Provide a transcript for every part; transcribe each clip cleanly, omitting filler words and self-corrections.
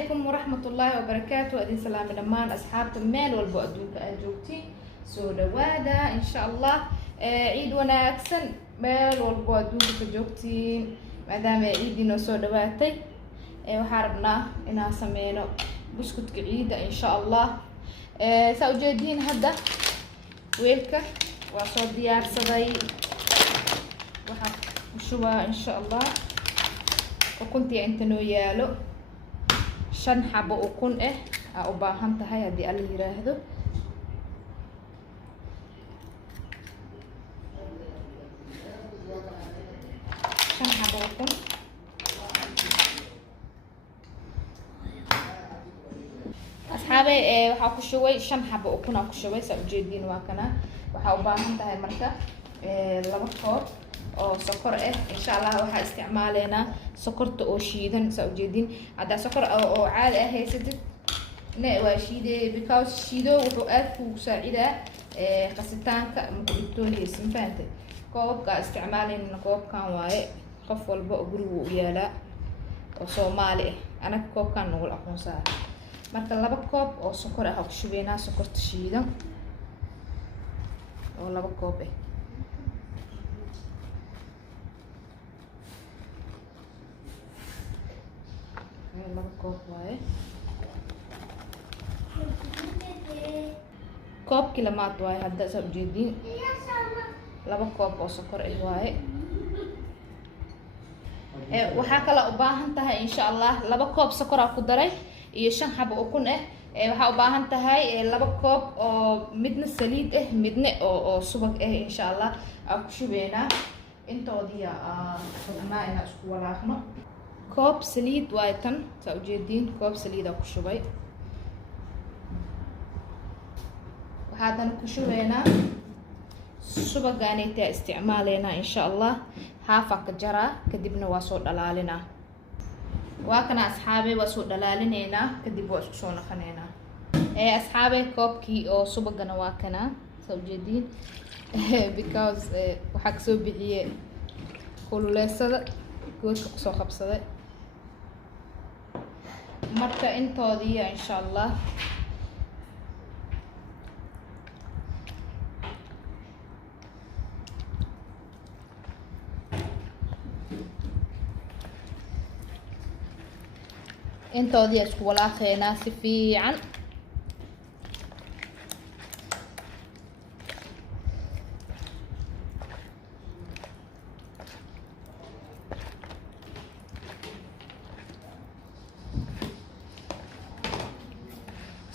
عليكم ورحمة الله وبركاته. أدين سلام لمان أصحاب تمال والبؤدوك أجوتي سودا وادا إن شاء الله. عيد وناكسن مال والبؤدوك أجوتي مادام عيد إنه سودا واتي وحاربنا إنها سمينو بسكوت عيد إن شاء الله. سأوجدين هذا ويلك وصود ديار صدي وحط شوا إن شاء الله. وكنت أنت نويالو 5 xabo ukun u baahan tahay hadii alla yiraahdo. 5 xabo ukun asxaabe waxa ku shubay 5 xabo ukun ku shubay sa ujeedin waa kana. waxa u baahan tahay marka 2 koob oo sokor insha Allah. waxa isticmaaleena sokorta oo shiidan sa ujeedin. hada sokor oo caadi haysatid waa shiide because shiido wuxuu aad ku saacidaa qasitaanka mukudtooyis infaante. koobka isticmaaleena koobkan waaye qof walba oo guriga u yaala oo Soomaali anaga koobkan nagu aqoonsaa. marka 2 koob oo sokor ku shubeena sokorta shiidan oo 2 koob 2 koob waaye. koobkii lamaad waaye hadda soo jeedin 2 koob oo sokor waaye. waxa kala u baahan tahay insha Allah 2 koob sokor ku daray iyo 5 xabo ukun waxa u baahan tahay 2 koob oo midna saliid midna oo subag insha Allah ku shubeena intoodiya xubnaa ina isku walaaqno. koob saliid waaye tan sa ujeedin koob saliid ku shubay. waxaan ku shubeena subagaanita isticmaaleena insha Allah. haafa ka jara kadibna waa soo dhalaalina. waa kana asxaabe waa soo dhalaalinayna kadib waa isku soo naqaneena. asxaabe koobkii oo subagana waa kana sa ujeedin because waxa ka soo bixiye kululeysada goolka ku soo qabsaday. marka intoodiya insha Allah intoodiya isku walaaqeena si fiican.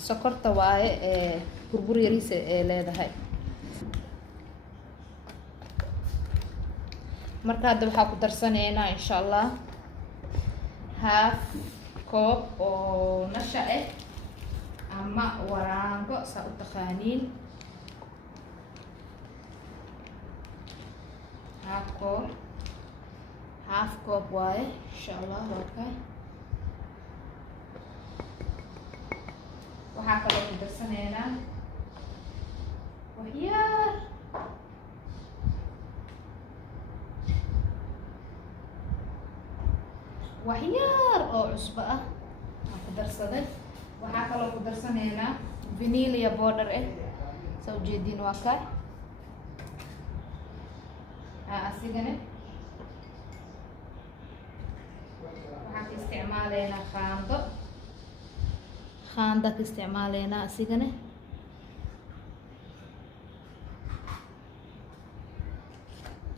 sokorta waaye burbur yariis leedahay. marka hadda waxa ku darsaneena insha Allah half koob oo nasha ama waraango sa u taqaaniin. half koob waaye insha Allah. okay waxa kale oo darsaneena waxyaar oo cusbo ku darsaday. waxa kale oo ku darsaneena vanilla powder soo jeedin waa ka asigana. waxa isticmaaleena khaanda ka isticmaaleena asigana.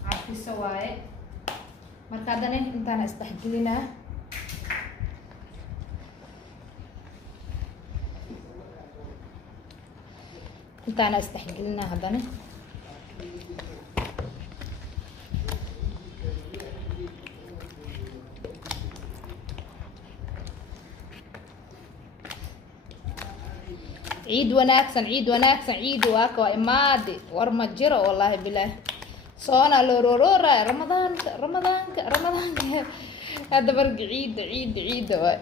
عفيسة waaye. marka hadana intaan isdhaxgelinaa hadana عيد وناكسن عيد واكو إمادي ورما جرى والله بالله صونا لورورورا رمضان هذا برق عيد واي.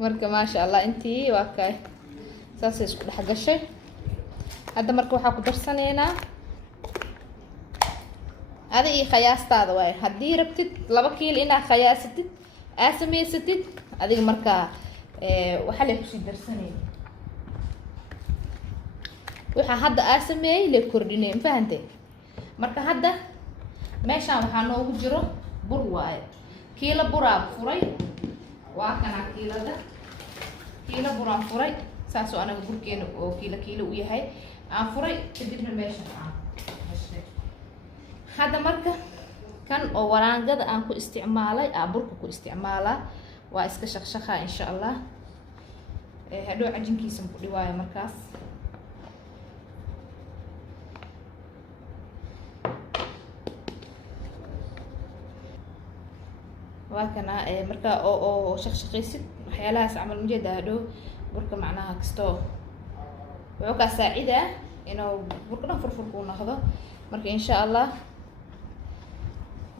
marka ما شاء الله انتي واكاي ساسي isku dhex gashay. hadda marka waxa ku darsaneena adii khayaastaada way hadii rabtid 2 kiilo ina khayaasatid aasmeysatid adiga marka waxa la ku sii darsanay waxa hadda aan sameeyay la kordhinay fahamtay marka hadda meeshaan waxa noogu jiro bur waaye kiilo buraa furay waa kana kiilo buraa furay saasoo anaga burkeena oo kiilo u yahay aan furay kadibna meesha aan hadda marka kan oo waraangada aan ku isticmaalay burka ku isticmaalaa waa iska shaqshaqaa insha Allah hadhow cajinkiisa ku dhiwaayo markaas waa kana marka oo shaqshaqaysid waxyaalahaas camal mujeeda hadhow burka macnaha kasto wuxuu ka saacidaa inuu burka dhan furfur ku noqdo marka insha Allah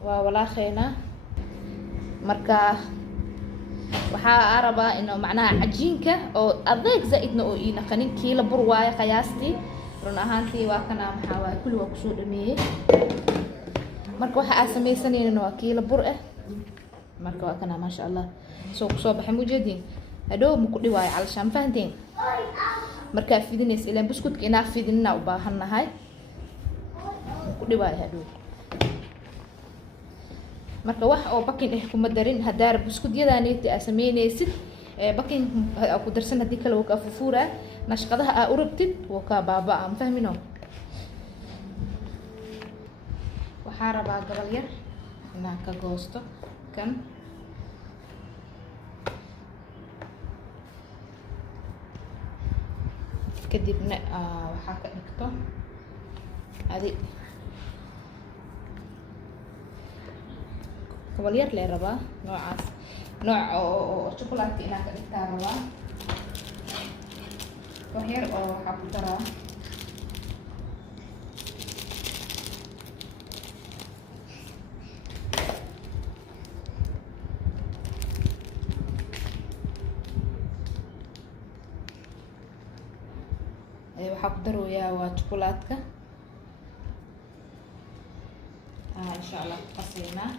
waa walaaqeena marka waxa araba inuu macnaha cajiinka oo adeeg zaidna oo ina qanin kiilo bur waaye qiyaastii run ahaantii waa kana waxa waa kulli waa ku soo dhameeyay marka waxa aan sameeysanayna waa kiilo bur marka waa kana ma sha Allah soo ku soo baxay mujeedin hadhow ma ku dhiwaayo calashaan fahanteen marka fidinaysa ilaa buskudka inaa fidinna u baahanahay ku dhiwaayo hadhow marka wax oo bakin kuma darin hadaar buskudyadaaniti aa sameynaysid bakin ku darsan hadii kale uu ka fufuura nashqadaha aa u rabtid wuu ka baabaa ma fahmino waxaa rabaa gabal yar inaan ka goosto kan kadibna waxaa ka dhigto adi gabal yar lee rabaa noocaas nooc oo chocolate inaan ka dhigtaa rabaa wax yar oo waxaa ku daraa waxaa ku darooyaa waa chocolate-ka insha Allah ku qaseynaa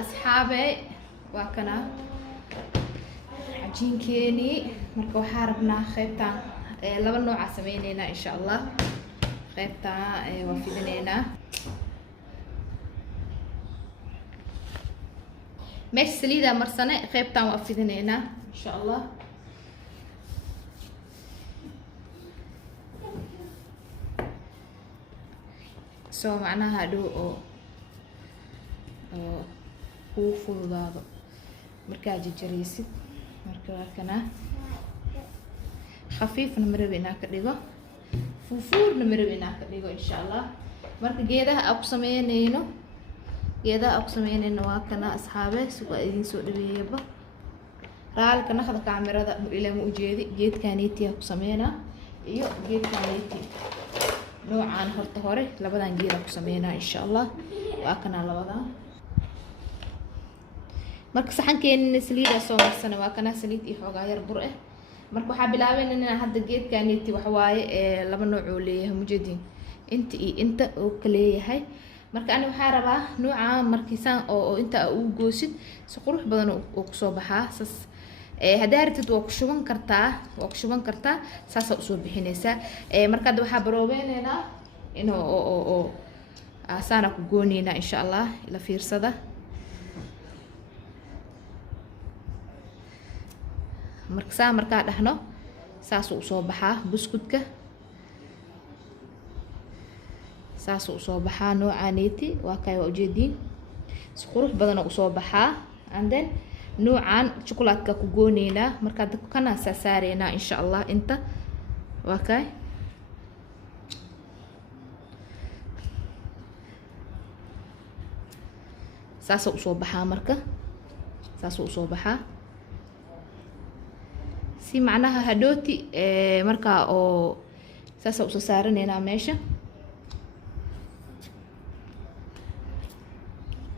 asxaabe waa kana cajiinkeeni marka waxaa rabnaa qaybtaan laba nooc aan sameeynaa insha Allah qaybtaan waa fidinaynaa meesha saliida marsane qaybtaan waa fidinaynaa insha Allah soo macnaha hadhow oo kuu fududaado markaa jarjaraysid marka waa kana khafiifna marabi inaan ka dhigo fufuurna marabi inaan ka dhigo insha Allah marka geedaha aan ku sameynayno waa kana asxaabe suuqa idin soo dhaweeyaba raalka naqda kaamirada ilaa ma ujeedi geedkaaniiti ku sameynaa iyo geedkaaniiti noocaan horta hore labadan geed ku sameynaa insha Allah waa kana labadan marka saxankeena saliida soo marsana waa kana saliid iyo xoogaa yar bur marka waxa bilaabeen inaan hadda geedkaaniiti wax waaye laba nooc oo leeyahay mujeedin inta oo kale yahay marka ani waxa rabaa nooca markiisaan oo inta uu goosid si qurux badan oo ku soo baxaa sas hadaartid waa ku shuban kartaa saas u soo bixinaysa marka hadda waxa baroobeynayna oo asaana ku goonayna insha Allah ila fiirsada markaa dhahno saas uu soo baxaa buskudka saas uu soo baxaa noocaaniti waa kay waa ujeedin si qurux badan oo soo baxaa and then noocan chocolate-ka ku goonayna marka dadku kana saarayna insha Allah inta waa kay saas uu soo baxaa marka saas uu soo baxaa si macnaha hadhooti marka oo saas uu soo saaranayna meesha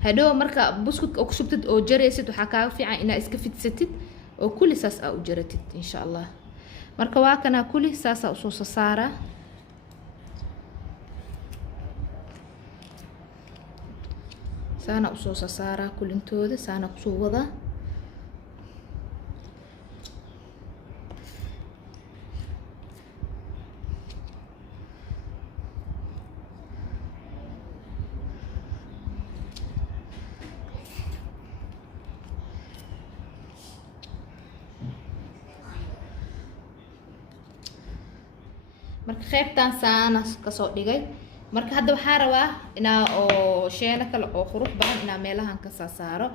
hadhow marka buskudka ku shubtid oo jaraysid waxa kaaga fiican inaad iska fidsatid oo kulli saas aa u jaratid insha Allah. marka waa kana kulli saas aa usoo saara saana usoo saara kullintooda saana kusoo wada marka qaybtan saana ka soo dhigay. marka hadda waxaa rabaa inaa oo sheena kale oo qurux badan inaa meelahan ka saaro.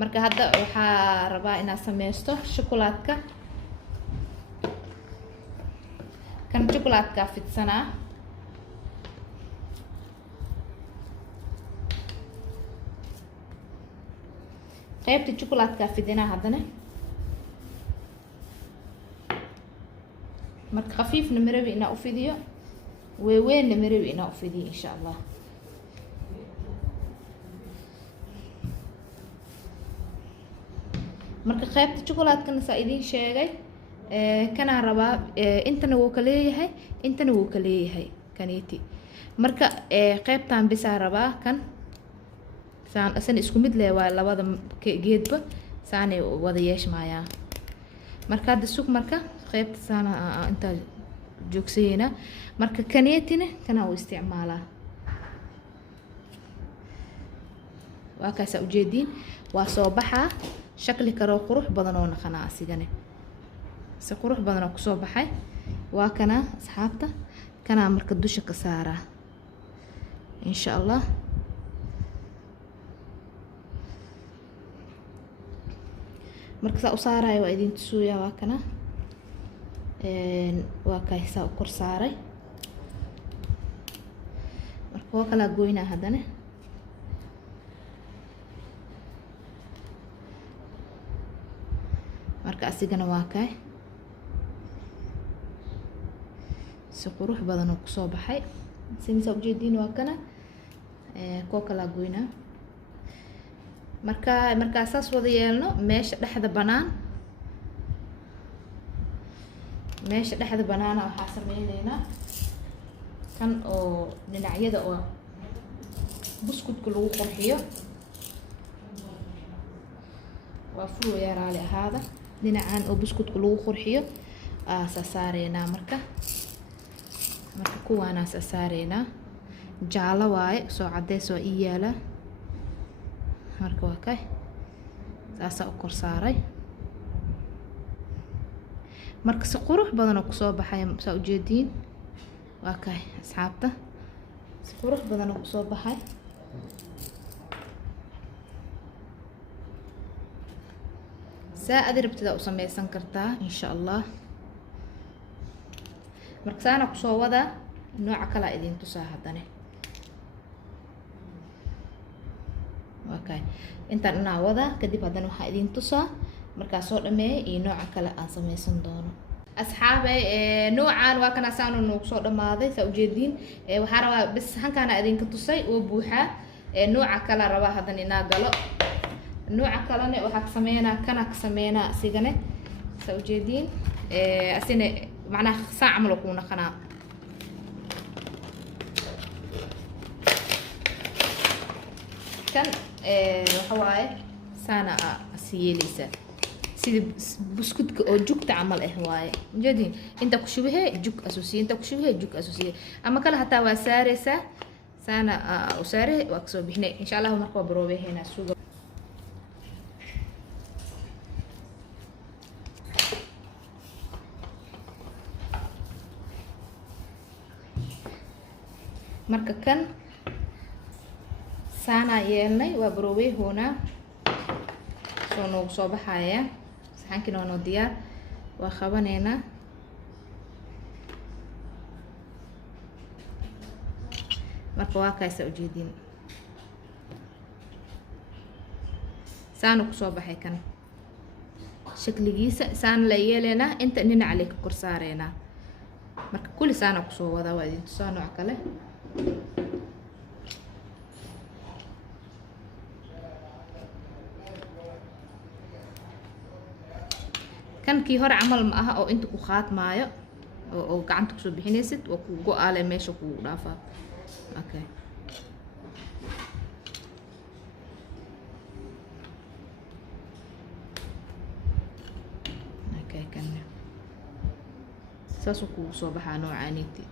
marka hadda waxaa rabaa inaa sameysto shokolaadka. kan shokolaadka fidsanaa qaybta shokolaadka fidinaa haddana marka khafiifna marabi inaa u fidiyo weyn marabi inaa u fidiyo insha Allah. marka qaybta shokolaadkana saa idin sheegay kana rabaa intana wuu ka leeyahay intana wuu ka leeyahay kaniti. marka qaybtan bisa rabaa kan saan asan isku mid leh waa labada geedba saanay wada yeeshmaaya. marka hadda sug marka qaybta saana inta joogsayeena marka kaneetina kana u isticmaalaa waa kaasa ujeedin waa soo baxaa shakli karo qurux badan oo naqana asigane si qurux badan oo ku soo baxay waa kana asxaabta kana marka dusha ka saara insha Allah. marka saa u saarayo waa idin tusuya waa kana waa kaysa u kor saaray marka waa kala goynaa haddana marka asigana waa kay si qurux badan oo ku soo baxay simisa ujeedin waa kana koo kala goynaa marka saas wada yeelno meesha dhexda banaan waxaa sameyneynaa kan oo dhinacyada oo buskudka lagu qurxiyo waa furo yaraale ahaada dhinacan oo buskudka lagu qurxiyo saareynaa marka kuwaana saareynaa jaalo waaye soo cadeys oo ii yaala marka waa kay saasa u kor saaray marka si qurux badan oo ku soo baxay saa ujeedin waa kay asxaabta si qurux badan oo ku soo baxay saa aad rabtida u sameysan kartaa insha Allah. marka saana ku soo wada nooca kala idin tusaa haddana okay intaan inaa wada kadib haddana waxaa idin tusaa markaa soo dhameeyay iyo nooca kale aan sameysan doono. asxaabay noocan waa kana saanu noogu soo dhamaaday saa ujeedin waxaa rabaa bis hankaana idinka tusay oo buuxa nooca kale rabaa haddana inaa galo nooca kalena waxaa ka sameynaa kana ka sameynaa asigane saa ujeedin asina macnaha saa camal oo kuu naqanaa kan waxa waaye saana asiyeeleysa sida buskudka oo jugta camal waaye ujeedin inta ku shubahe jug asuusiye inta ku shubahe jug asuusiye ama kale hataa waa saareysaa saana u saare waa kasoo bixinay insha Allah. marka waa baroobeheena suuga marka kan saana yeelnay waa baroobey hoona soo noogu soo baxaya saxankina waa noo diyaar waa qabaneynaa marka waa kaysa ujeedin saana ku soo baxay kan shakligiisa saana la yeeleynaa inta dhinaca le ka kor saareynaa marka kulli saana ku soo wadaa waa idin tusaa nooc kale كان كي هور عمل معها أو أنت كخات معايا أو قعنتك شو بحنيست وكو على ماشي كو رافع أوكي أوكي كان ساسو كو صوبها نوعانيتي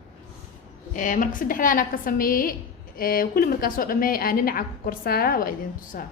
marka saddexdaana ka sameeyay kulli marka soo dhameey aan dhinaca ku korsaara waa idin tusaa